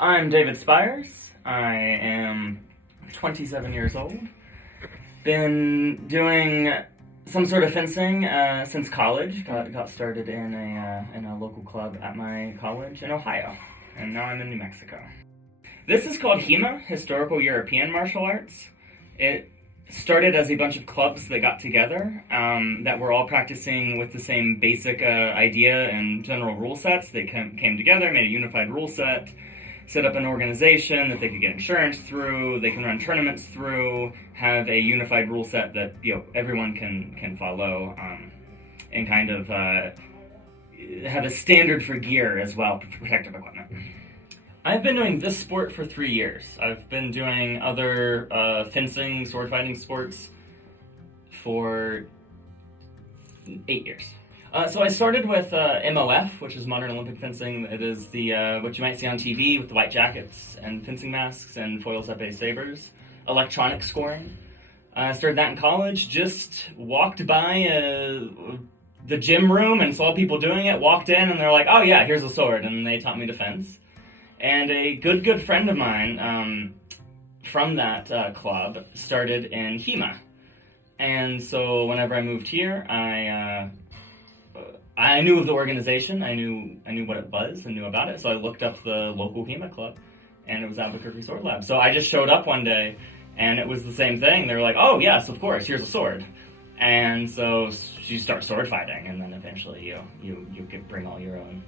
I'm David Spires. I am 27 years old. Been doing some sort of fencing since college. Got started in a local club at my college in Ohio, and now I'm in New Mexico. This is called HEMA, Historical European Martial Arts. It started as a bunch of clubs that got together that were all practicing with the same basic idea and general rule sets. They came together, made a unified rule set, set up an organization that they could get insurance through, they can run tournaments through, have a unified rule set that everyone can follow, and kind of have a standard for gear as well, for protective equipment. I've been doing this sport for 3 years. I've been doing other fencing, sword fighting sports for 8 years. So I started with MOF, which is Modern Olympic Fencing. It is the what you might see on TV with the white jackets and fencing masks and foil épée sabers. Electronic scoring. I started that in college. Just walked by the gym room and saw people doing it. Walked in and they're like, "Oh yeah, here's a sword," and they taught me to fence. And a good friend of mine from that club started in HEMA. And so whenever I moved here, I knew of the organization. I knew what it was and knew about it. So I looked up the local HEMA club, and it was Albuquerque Sword Lab. So I just showed up one day, and it was the same thing. They were like, "Oh yes, of course, here's a sword." And so you start sword fighting, and then eventually you can bring all your own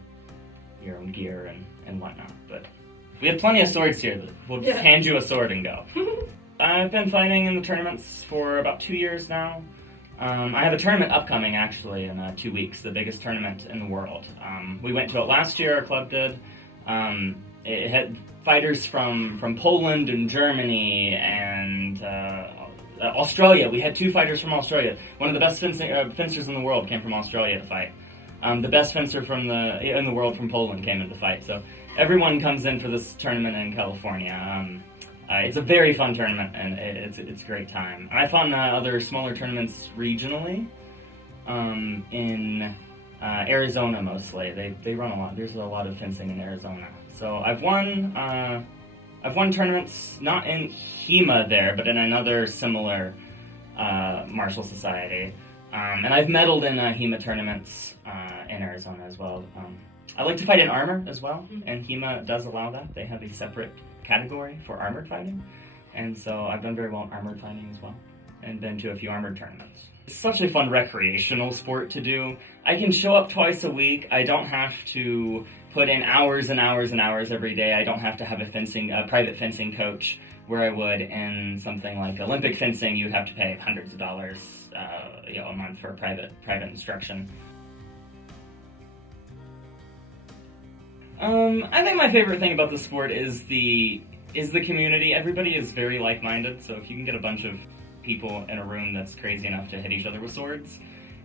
gear and whatnot. But we have plenty of swords here. We'll just hand you a sword and go. I've been fighting in the tournaments for about 2 years now. I have a tournament upcoming, actually, in 2 weeks, the biggest tournament in the world. We went to it last year, our club did. It had fighters from Poland and Germany and Australia. We had 2 fighters from Australia. One of the best fencers in the world came from Australia to fight. The best fencer in the world from Poland came in to fight. So everyone comes in for this tournament in California. It's a very fun tournament, and it's a great time. I've fought in other smaller tournaments regionally, in Arizona mostly. They run a lot. There's a lot of fencing in Arizona. So I've won tournaments not in HEMA there, but in another similar martial society. And I've medaled in HEMA tournaments in Arizona as well. I like to fight in armor as well, and HEMA does allow that. They have a separate category for armored fighting, and so I've done very well in armored fighting as well, and been to a few armored tournaments. It's such a fun recreational sport to do. I can show up twice a week. I don't have to put in hours and hours and hours every day. I don't have to have a private fencing coach, where I would in something like Olympic fencing. You'd have to pay hundreds of dollars a month for private instruction. I think my favorite thing about the sport is the community. Everybody is very like-minded, so if you can get a bunch of people in a room that's crazy enough to hit each other with swords,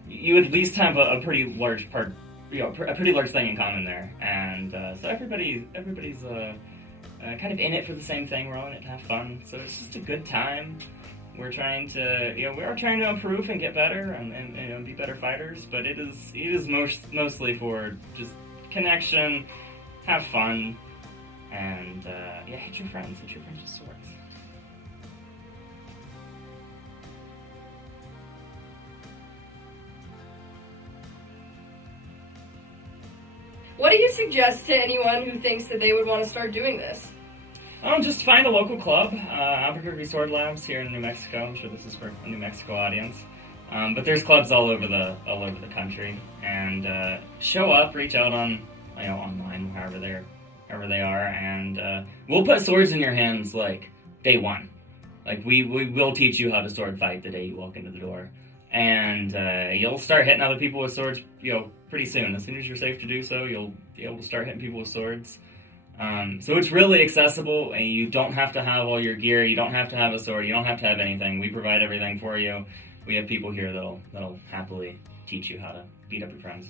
you at least have a pretty large part, a pretty large thing in common there. And so everybody's kind of in it for the same thing. We're all in it to have fun, so it's just a good time. We're trying to, we are trying to improve and get better and be better fighters, but it is mostly for just connection. Have fun, and hit your friends with swords. What do you suggest to anyone who thinks that they would want to start doing this? Just find a local club. Albuquerque Sword Labs here in New Mexico. I'm sure this is for a New Mexico audience. But there's clubs all over the country, and show up, reach out on online, however they are, and we'll put swords in your hands like day one. Like we will teach you how to sword fight the day you walk into the door, and you'll start hitting other people with swords pretty soon. As soon as you're safe to do so, you'll be able to start hitting people with swords. So it's really accessible, and you don't have to have all your gear. You don't have to have a sword. You don't have to have anything. We provide everything for you. We have people here that'll happily teach you how to beat up your friends.